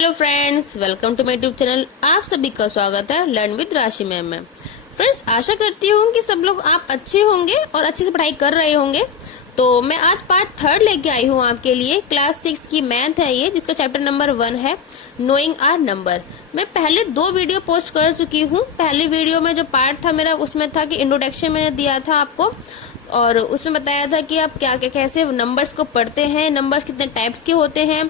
Hello friends, welcome to my YouTube channel. आप सभी का स्वागत है लर्न विद राशि मैम में। फ्रेंड्स, आशा करती हूँ कि सब लोग आप अच्छे होंगे और अच्छे से पढ़ाई कर रहे होंगे। तो मैं आज पार्ट 3 लेके आई हूँ आपके लिए। क्लास 6 की मैथ है ये, जिसका चैप्टर नंबर 1 है नोइंग आर नंबर। मैं पहले 2 वीडियो पोस्ट कर चुकी हूँ। पहले वीडियो में जो पार्ट था मेरा, उसमें था कि इंट्रोडक्शन मैंने दिया था आपको, और उसमें बताया था कि आप क्या क्या कैसे नंबर्स को पढ़ते हैं, नंबर्स कितने टाइप्स के होते हैं।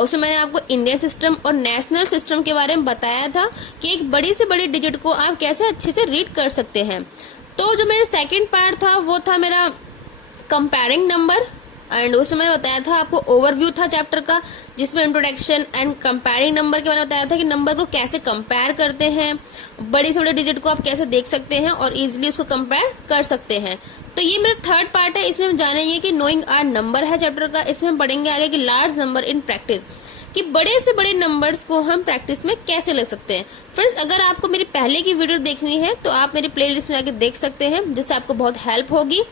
उसमें मैंने आपको इंडियन सिस्टम और नेशनल सिस्टम के बारे में बताया था कि एक बड़ी से बड़ी डिजिट को आप कैसे अच्छे से रीड कर सकते हैं। तो जो मेरा सेकंड पार्ट था वो था मेरा कंपेयरिंग नंबर, एंड उसमें मैंने बताया था आपको ओवरव्यू था चैप्टर का, जिसमें इंट्रोडक्शन एंड कंपेयरिंग नंबर के बारे में बताया था कि नंबर को कैसे कंपेयर करते हैं, बड़ी से बड़ी डिजिट को आप कैसे देख सकते हैं और इजीली उसको कंपेयर कर सकते हैं। तो ये मेरा थर्ड पार्ट है। इसमें हम जानेंगे कि नोइंग आर नंबर है चैप्टर का। इसमें हम पढ़ेंगे आगे कि लार्ज नंबर इन प्रैक्टिस, कि बड़े से बड़े नंबर्स को हम प्रैक्टिस में कैसे ले सकते हैं। फ्रेंड्स, अगर आपको मेरी पहले की वीडियो देखनी है तो आप मेरी प्लेलिस्ट में आके देख सकते हैं, जिससे आपको बहुत हेल्प होगी।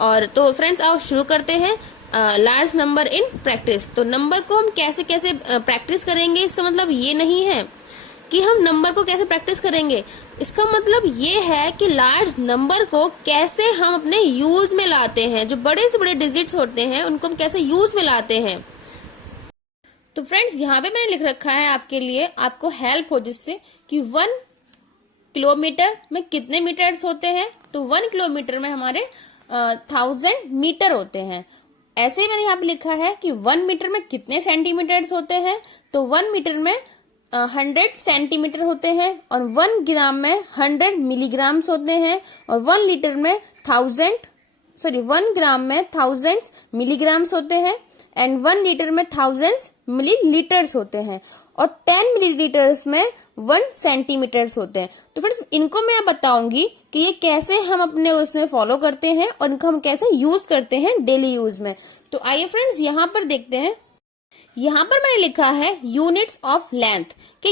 और तो फ्रेंड्स, आप शुरू करते हैं लार्ज नंबर इन प्रैक्टिस। तो नंबर को हम कैसे कैसे प्रैक्टिस करेंगे, इसका मतलब ये नहीं है कि हम नंबर को कैसे प्रैक्टिस करेंगे। इसका मतलब ये है कि लार्ज नंबर को कैसे हम अपने यूज में लाते हैं। जो बड़े से बड़े डिजिट्स होते हैं उनको हम कैसे यूज में लाते हैं। तो फ्रेंड्स, यहाँ पे मैंने लिख रखा है आपके लिए, आपको हेल्प हो जिससे कि 1 किलोमीटर में कितने मीटर्स होते हैं। तो 1 किलोमीटर में हमारे 1000 मीटर होते हैं। ऐसे ही मैंने यहाँ पे लिखा है कि 1 मीटर में कितने सेंटीमीटर्स होते हैं। तो 1 मीटर में 100 सेंटीमीटर होते हैं, और 1 ग्राम में 100 मिलीग्राम्स होते हैं, और 1 लीटर में 1 ग्राम में 1000 मिलीग्राम्स होते हैं, एंड 1 लीटर में 1000 मिलीलीटर्स होते हैं, और 10 मिलीलीटर्स में 1 सेंटीमीटर्स होते हैं। तो फ्रेंड्स, इनको मैं बताऊंगी कि ये कैसे हम अपने उसमें फॉलो करते हैं और इनको हम कैसे यूज करते हैं डेली यूज में। तो आइए फ्रेंड्स, यहाँ पर देखते हैं। यहाँ पर मैंने लिखा है यूनिट्स ऑफ लेंथ, कि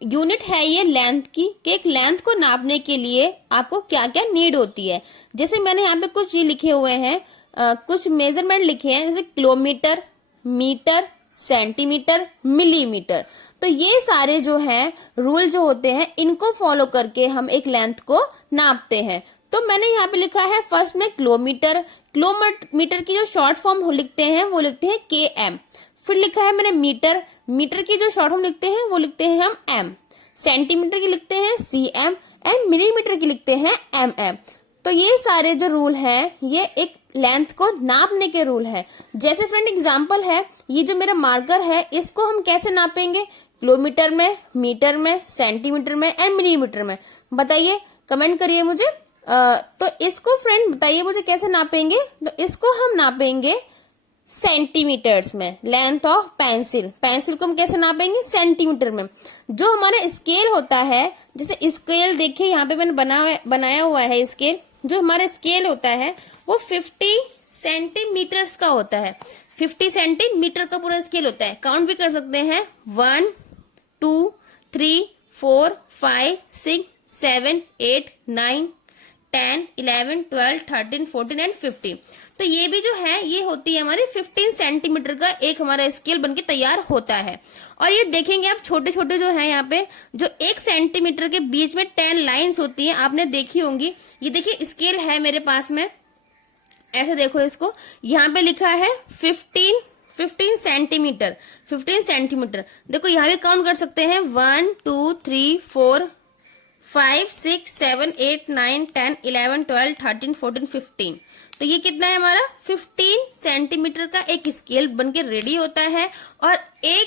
यूनिट है ये लेंथ की, कि एक लेंथ को नापने के लिए आपको क्या क्या नीड होती है। जैसे मैंने यहाँ पे कुछ ये लिखे हुए हैं, कुछ मेजरमेंट लिखे हैं, जैसे किलोमीटर, मीटर, सेंटीमीटर, मिलीमीटर। तो ये सारे जो हैं रूल जो होते हैं, इनको फॉलो करके हम एक लेंथ को नापते हैं। तो मैंने यहाँ पे लिखा है फर्स्ट में किलोमीटर की जो शॉर्ट फॉर्म लिखते हैं वो लिखते हैं km। फिर लिखा है मैंने मीटर की जो शॉर्ट फॉर्म लिखते हैं वो लिखते हैं हम m। सेंटीमीटर की लिखते हैं cm, एंड मिलीमीटर की लिखते हैं mm। तो ये सारे जो रूल हैं ये एक लेंथ को नापने के रूल है। जैसे फ्रेंड एग्जांपल है, ये जो मेरा मार्कर है इसको हम कैसे नापेंगे, किलोमीटर में, मीटर में, सेंटीमीटर में एंड मिलीमीटर में। बताइए, कमेंट करिए मुझे। तो इसको फ्रेंड बताइए मुझे कैसे नापेंगे। तो इसको हम नापेंगे सेंटीमीटर्स में। लेंथ ऑफ पेंसिल को हम कैसे नापेंगे, सेंटीमीटर में। जो हमारा स्केल होता है, जैसे स्केल देखिए यहाँ पे मैंने बनाया हुआ है स्केल। जो हमारा स्केल होता है वो 50 सेंटीमीटर्स का होता है। 50 सेंटीमीटर का पूरा स्केल होता है। काउंट भी कर सकते हैं, 1 2 3 4 5 6 7 8 9 10 11 12 13 14 एंड 15। तो ये भी जो है ये होती है हमारी 15 सेंटीमीटर का एक हमारा स्केल बनके तैयार होता है। और ये देखेंगे आप, छोटे छोटे जो है यहाँ पे, जो 1 सेंटीमीटर के बीच में 10 लाइंस होती हैं, आपने देखी होंगी। ये देखिए स्केल है मेरे पास में, ऐसे देखो इसको, यहाँ पे लिखा है 15 सेंटीमीटर। 15 सेंटीमीटर देखो, यहाँ भी काउंट कर सकते हैं, 1 2 3 4 5 6 7 8 9 10 11 12 13 14 15। तो ये कितना है हमारा 15 सेंटीमीटर का एक स्केल बनके रेडी होता है। और 1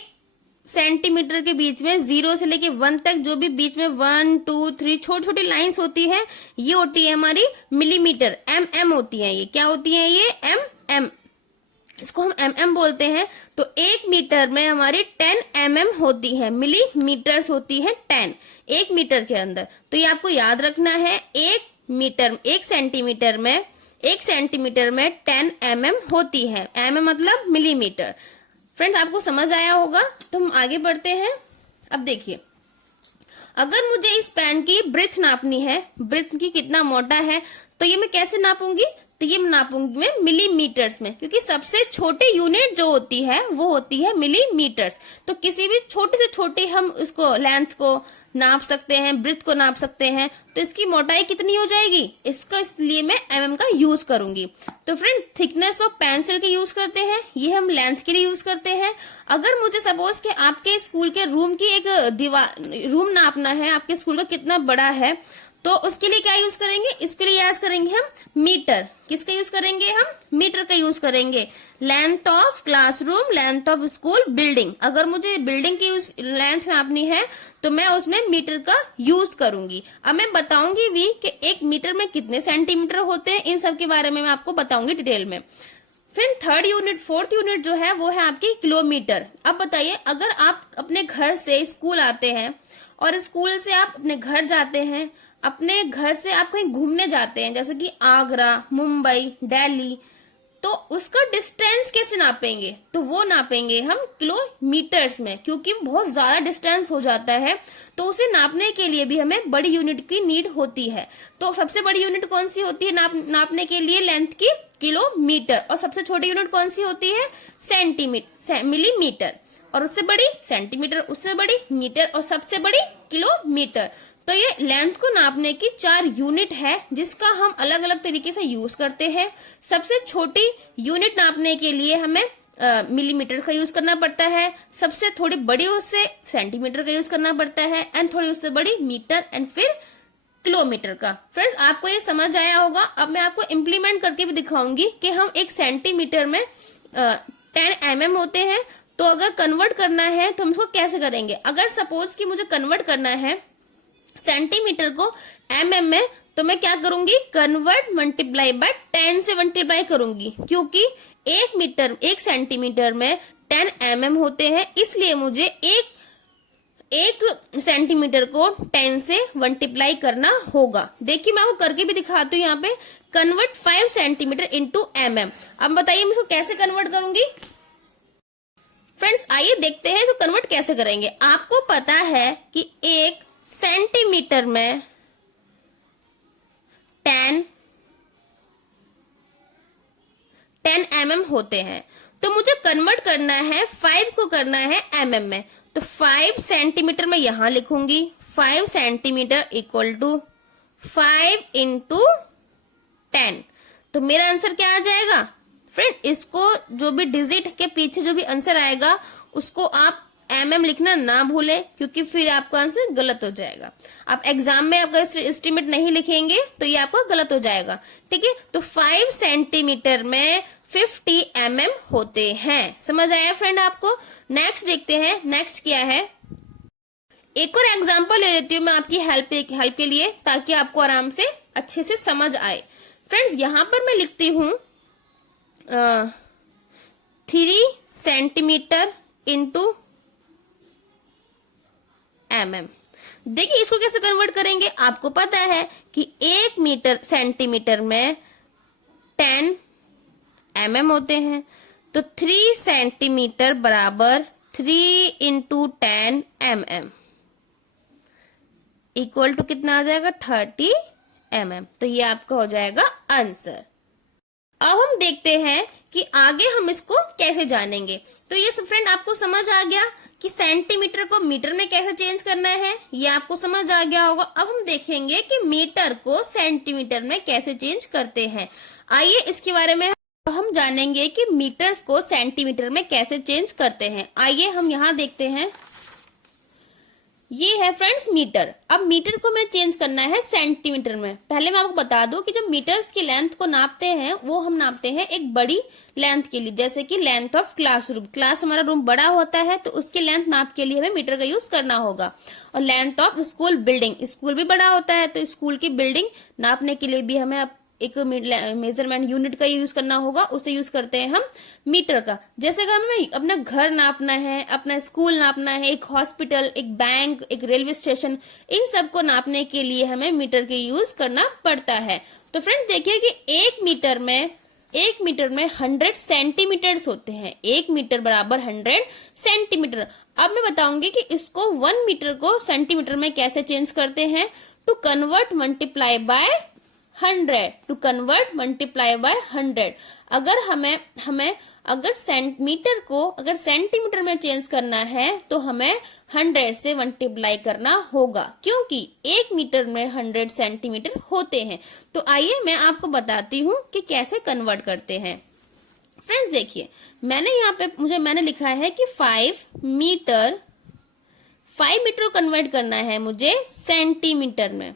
सेंटीमीटर के बीच में 0 से लेके 1 तक जो भी बीच में 1 2 3 छोटी छोटी लाइंस होती है, ये होती है हमारी मिलीमीटर, mm होती है। ये क्या होती है, ये mm, इसको हम mm बोलते हैं। तो 1 मीटर में हमारी 10 mm होती है, मिलीमीटर्स होती है 10 1 मीटर के अंदर। तो ये आपको याद रखना है, 1 सेंटीमीटर में 10 mm होती है। mm मतलब मिलीमीटर। फ्रेंड्स, आपको समझ आया होगा। तो हम आगे बढ़ते हैं। अब देखिए, अगर मुझे इस पेन की ब्रेथ नापनी है, ब्रेथ की कितना मोटा है, तो ये मैं कैसे नापूंगी। तो ये नापूंगी मैं मिलीमीटर्स में, क्योंकि सबसे छोटी यूनिट जो होती है वो होती है मिलीमीटर्स। तो किसी भी छोटे से छोटे हम इसको लेंथ को नाप सकते हैं, ब्रेथ को नाप सकते हैं। तो इसकी मोटाई कितनी हो जाएगी, इसका इसलिए मैं एमएम का यूज करूंगी। तो फ्रेंड्स थिकनेस ऑफ पेंसिल के यूज करते हैं, ये हम लेंथ के लिए यूज करते हैं। अगर मुझे सपोज कि आपके स्कूल के रूम की एक रूम नापना है, आपके स्कूल का कितना बड़ा है, तो उसके लिए क्या यूज करेंगे, इसके लिए यूज करेंगे हम मीटर। किसका यूज करेंगे, हम मीटर का यूज करेंगे। Length of classroom, length of school building, अगर मुझे बिल्डिंग की लेंथ नापनी है तो मैं उसमें मीटर का यूज करूंगी। अब मैं बताऊंगी भी कि एक मीटर में कितने सेंटीमीटर होते हैं, इन सब के बारे में मैं आपको बताऊंगी डिटेल में। फिर फोर्थ यूनिट जो है वो है आपकी किलोमीटर। अब बताइए, अगर आप अपने घर से स्कूल आते हैं और स्कूल से आप अपने घर जाते हैं, अपने घर से आप कहीं घूमने जाते हैं जैसे कि आगरा, मुंबई, दिल्ली, तो उसका डिस्टेंस कैसे नापेंगे, तो वो नापेंगे हम किलोमीटर्स में, क्योंकि बहुत ज्यादा डिस्टेंस हो जाता है। तो उसे नापने के लिए भी हमें बड़ी यूनिट की नीड होती है। तो सबसे बड़ी यूनिट कौन सी होती है नापने के लिए लेंथ की, किलोमीटर। और सबसे छोटी यूनिट कौन सी होती है, सेंटीमीटर, मिलीमीटर। और उससे बड़ी सेंटीमीटर, उससे बड़ी मीटर, और सबसे बड़ी किलोमीटर। तो ये लेंथ को नापने की 4 यूनिट है जिसका हम अलग अलग तरीके से यूज करते हैं। सबसे छोटी यूनिट नापने के लिए हमें मिलीमीटर का यूज करना पड़ता है, सबसे थोड़ी बड़ी उससे सेंटीमीटर का यूज करना पड़ता है, एंड थोड़ी उससे बड़ी मीटर, एंड फिर किलोमीटर का। फ्रेंड्स आपको ये समझ आया होगा। अब मैं आपको इम्प्लीमेंट करके भी दिखाऊंगी कि हम एक सेंटीमीटर में 10 mm होते हैं, तो अगर कन्वर्ट करना है तो हम इसको कैसे करेंगे। अगर सपोज कि मुझे कन्वर्ट करना है सेंटीमीटर को mm में, तो मैं क्या करूंगी, कन्वर्ट मल्टीप्लाई बाय 10 से मल्टीप्लाई करूंगी, क्योंकि 1 सेंटीमीटर में 10 mm होते हैं, इसलिए मुझे एक सेंटीमीटर को 10 से मल्टीप्लाई करना होगा। देखिए मैं आपको करके भी दिखाती हूँ। यहाँ पे कन्वर्ट 5 सेंटीमीटर इंटू mm। अब बताइए मैं इसको कैसे कन्वर्ट करूंगी। फ्रेंड्स आइए देखते हैं तो कन्वर्ट कैसे करेंगे। आपको पता है कि 1 सेंटीमीटर में 10 mm होते हैं, तो मुझे कन्वर्ट करना है 5 को करना है mm में। तो 5 सेंटीमीटर में यहां लिखूंगी, 5 सेंटीमीटर इक्वल टू 5 इंटू 10। तो मेरा आंसर क्या आ जाएगा फ्रेंड, इसको जो भी डिजिट के पीछे जो भी आंसर आएगा उसको आप mm लिखना ना भूलें, क्योंकि फिर आपका आंसर गलत हो जाएगा। आप एग्जाम में अगर एस्टिमेट नहीं लिखेंगे तो ये आपका गलत हो जाएगा, ठीक है। तो 5 सेंटीमीटर में 50 mm होते हैं। समझ आया फ्रेंड आपको। नेक्स्ट देखते हैं, नेक्स्ट क्या है। एक और एग्जांपल ले लेती हूँ मैं आपकी हेल्प के लिए, ताकि आपको आराम से अच्छे से समझ आए। फ्रेंड्स यहाँ पर मैं लिखती हूँ 3 सेंटीमीटर इंटू mm। देखिए इसको कैसे कन्वर्ट करेंगे। आपको पता है कि 1 सेंटीमीटर में 10 mm होते हैं, तो 3 सेंटीमीटर बराबर 3 इंटू 10 mm इक्वल टू कितना आ जाएगा, 30 mm। तो ये आपका हो जाएगा आंसर। अब हम देखते हैं कि आगे हम इसको कैसे जानेंगे। तो ये सब फ्रेंड आपको समझ आ गया कि सेंटीमीटर को मीटर में कैसे चेंज करना है, ये आपको समझ आ गया होगा। अब हम देखेंगे कि मीटर को सेंटीमीटर में कैसे चेंज करते हैं। आइए इसके बारे में हम जानेंगे कि मीटर्स को सेंटीमीटर में कैसे चेंज करते हैं। आइए हम यहाँ देखते हैं, ये है फ्रेंड्स मीटर। अब मीटर को मैं चेंज करना है सेंटीमीटर में। पहले मैं आपको बता दूं कि जब मीटर्स की लेंथ को नापते हैं वो हम नापते हैं एक बड़ी लेंथ के लिए, जैसे कि लेंथ ऑफ क्लासरूम। क्लास हमारा रूम बड़ा होता है तो उसकी लेंथ नाप के लिए हमें मीटर का यूज करना होगा। और length of school building, school भी बड़ा होता है तो स्कूल की बिल्डिंग नापने के लिए भी हमें एक मेजरमेंट यूनिट का यूज करना होगा, उसे यूज करते हैं हम मीटर का। जैसे अगर हमें अपना घर नापना है, अपना स्कूल नापना है, एक हॉस्पिटल, एक बैंक, एक रेलवे स्टेशन, इन सब को नापने के लिए हमें मीटर के यूज करना पड़ता है। तो फ्रेंड्स देखिए कि 1 मीटर में 100 सेंटीमीटर्स होते हैं। 1 मीटर बराबर 100 सेंटीमीटर। अब मैं बताऊंगी कि इसको 1 मीटर को सेंटीमीटर में कैसे चेंज करते हैं। To convert multiply by 100 to convert multiply by 100। अगर हमें अगर सेंटीमीटर को अगर सेंटीमीटर में चेंज करना है तो हमें 100 से मल्टीप्लाई करना होगा, क्योंकि 1 मीटर में 100 सेंटीमीटर होते हैं। तो आइए मैं आपको बताती हूँ कि कैसे कन्वर्ट करते हैं। फ्रेंड्स देखिए, मैंने यहाँ पे मैंने लिखा है कि 5 मीटर को कन्वर्ट करना है मुझे सेंटीमीटर में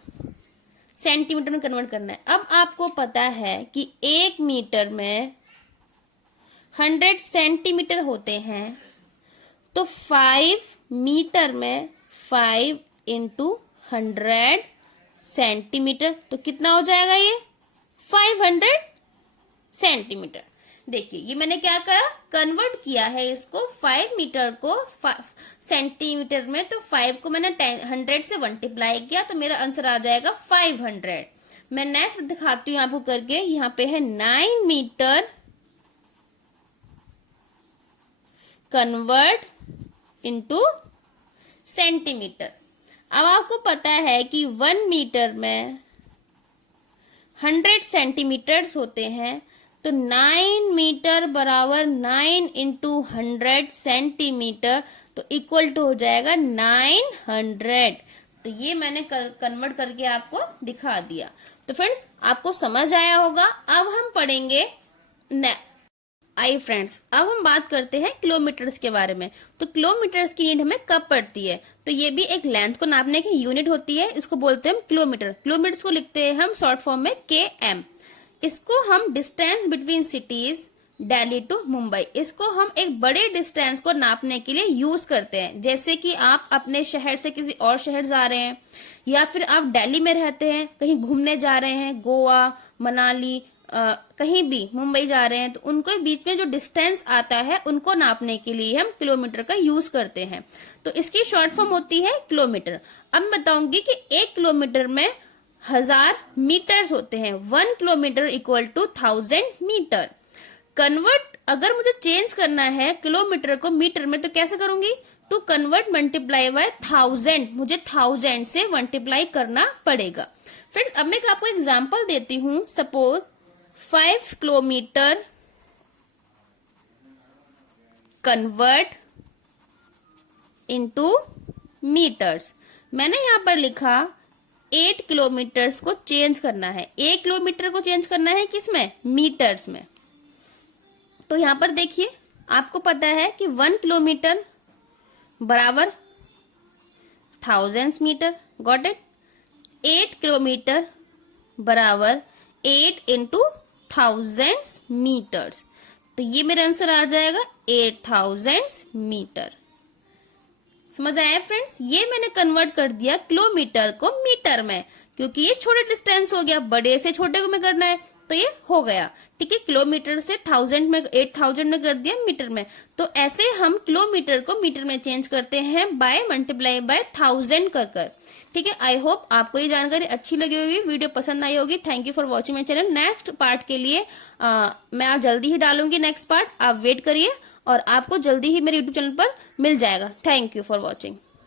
कन्वर्ट करना है। अब आपको पता है कि 1 मीटर में 100 सेंटीमीटर होते हैं, तो 5 मीटर में 5 इंटू 100 सेंटीमीटर, तो कितना हो जाएगा ये 500 सेंटीमीटर। देखिए ये मैंने क्या करा, कन्वर्ट किया है इसको 5 मीटर को सेंटीमीटर में, तो 5 को मैंने 100 से मल्टीप्लाई किया, तो मेरा आंसर आ जाएगा 500। मैं नेक्स्ट दिखाती हूँ आपको करके। यहाँ पे है 9 मीटर कन्वर्ट इनटू सेंटीमीटर। अब आपको पता है कि 1 मीटर में 100 सेंटीमीटर्स होते हैं, तो 9 मीटर बराबर 9 इंटू 100 सेंटीमीटर, तो इक्वल टू हो जाएगा 900। तो ये मैंने कन्वर्ट करके आपको दिखा दिया। तो फ्रेंड्स आपको समझ आया होगा। अब हम पढ़ेंगे आइए फ्रेंड्स, अब हम बात करते हैं किलोमीटर्स के बारे में। तो किलोमीटर्स की यूनिट हमें कब पड़ती है, तो ये भी एक लेंथ को नापने की यूनिट होती है, इसको बोलते हैं हम किलोमीटर। किलोमीटर्स को लिखते हैं हम शॉर्ट फॉर्म में KM। इसको हम distance between cities Delhi to Mumbai, इसको हम एक बड़े डिस्टेंस को नापने के लिए यूज करते हैं। जैसे कि आप अपने शहर से किसी और शहर जा रहे हैं, या फिर आप दिल्ली में रहते हैं, कहीं घूमने जा रहे हैं, गोवा, मनाली, कहीं भी मुंबई जा रहे हैं, तो उनको बीच में जो डिस्टेंस आता है उनको नापने के लिए हम किलोमीटर का यूज करते हैं। तो इसकी शॉर्ट फॉर्म होती है किलोमीटर। अब मैं बताऊंगी कि 1 किलोमीटर में 1000 मीटर्स होते हैं। 1 kilometre equal to 1000 metre. Convert अगर मुझे चेंज करना है किलोमीटर को मीटर में, तो कैसे करूंगी, टू कन्वर्ट मल्टीप्लाई बाय 1000, मुझे 1000 से मल्टीप्लाई करना पड़ेगा। फिर अब मैं आपको एग्जांपल देती हूँ। Suppose 5 kilometre convert into metres. मैंने यहां पर लिखा 8 किलोमीटर्स को चेंज करना है। 1 किलोमीटर को चेंज करना है किसमें, मीटर्स में। तो यहां पर देखिए, आपको पता है कि 1 किलोमीटर बराबर 1000 मीटर, गॉट इट। 8 किलोमीटर बराबर 8 इंटू 1000 मीटर्स, तो ये मेरा आंसर आ जाएगा 8000 मीटर। समझ आया फ्रेंड्स, ये मैंने कन्वर्ट कर दिया किलोमीटर को मीटर में, क्योंकि ये छोटे डिस्टेंस हो गया, बड़े से छोटे को में करना है तो ये हो गया। ठीक है, किलोमीटर से 1000 में 8000 में कर दिया मीटर में। तो ऐसे हम किलोमीटर को मीटर में चेंज करते हैं बाय मल्टीप्लाई बाय 1000 कर। ठीक है, आई होप आपको ये जानकारी अच्छी लगी होगी, वीडियो पसंद आई होगी। Thank you for watching my channel. Next part के लिए मैं आज जल्दी ही डालूंगी नेक्स्ट पार्ट, आप वेट करिए और आपको जल्दी ही मेरे यूट्यूब चैनल पर मिल जाएगा। Thank you for watching.